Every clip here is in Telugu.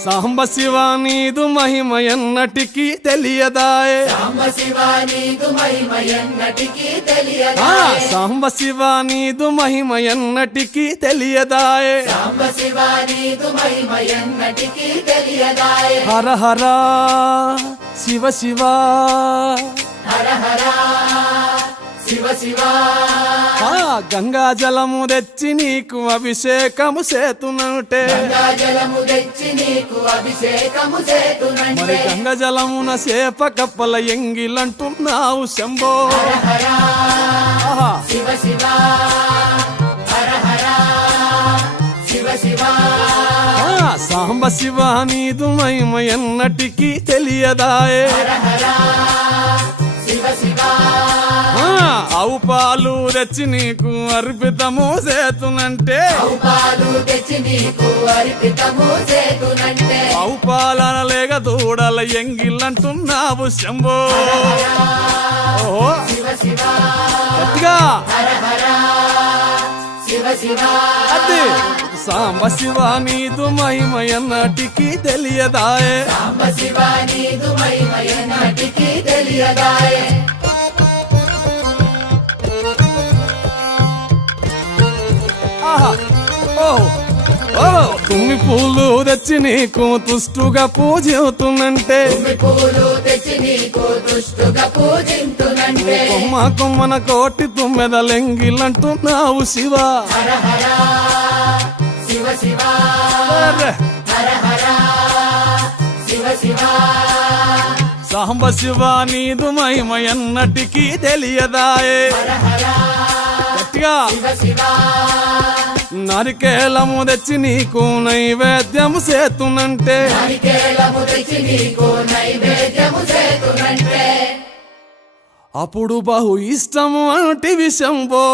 సాంబ శివ నీదు మహిమ ఎన్నటికీ తెలియదాయే సాంబ శివ నీదు మహిమ ఎన్నటికీ తెలియదాయే సాంబ శివ నీదు మహిమ ఎన్నటికీ తెలియదాయే సాంబ శివ నీదు మహిమ ఎన్నటికీ తెలియదాయే హర హర శివ శివ హర హర శివ శివ గంగా జలము తెచ్చి నీకు అభిషేకము చేతునంటే గంగా జలము తెచ్చి నీకు అభిషేకము చేతునంటే మరి గంగా జలమున సేప కప్పల ఎంగిలంటున్నావు శంభో హర హర ఆహా. శివ శివ హర హర శివ శివ సాంబ శివ నీదు మహిమ ఎన్నటికీ తెలియదాయే హర హర శివ శివ ఆవు పాలు తెచ్చి నీకు అర్పితము చేతునంటే ఆవు పాలు తెచ్చి నీకు అర్పితము చేతునంటే ఆవు పాలన లేక దూడల ఎంగిలంటున్నావు శంభో ఓహో శివ శివ గట్టిగా హర హర శివ శివ అదే సాంబ శివ నీదు మహిమ ఎన్నటికీ తెలియదాయే సాంబ శివ నీదు మహిమ ఎన్నటికీ తెలియదాయే ఆహా ఓహో ఓహో తుమ్మి పూలు తెచ్చి నీకు తుష్టుగా పూజవుతున్నంటే తుమ్మి పూలు తెచ్చి నీకు దుష్టుగా పూజింతునంటే కొమ్మ కొమ్మన కోటి తుమ్మెదలెంగిలంటున్నావు శివ హర హర శివ శివ అరే. హర హర శివ శివ సాంబ శివ నీదు మహిమ ఎన్నటికీ తెలియదాయే హర హర గట్టిగా శివ శివ నరికేలము తెచ్చి నీకు నైవేద్యము చేతునంటే నారికేళము తెచ్చి నీకు నైవేద్యము చేతునంటే అప్పుడు బహు ఇష్టము అంటే విషంబో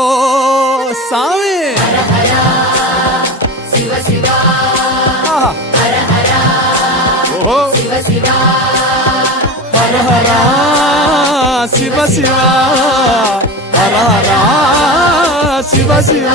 సామి హర హర శివ శివ ఆహా. హర హర ఓహో శివ శివ హర హర శివ శివ హర హర శివ శివ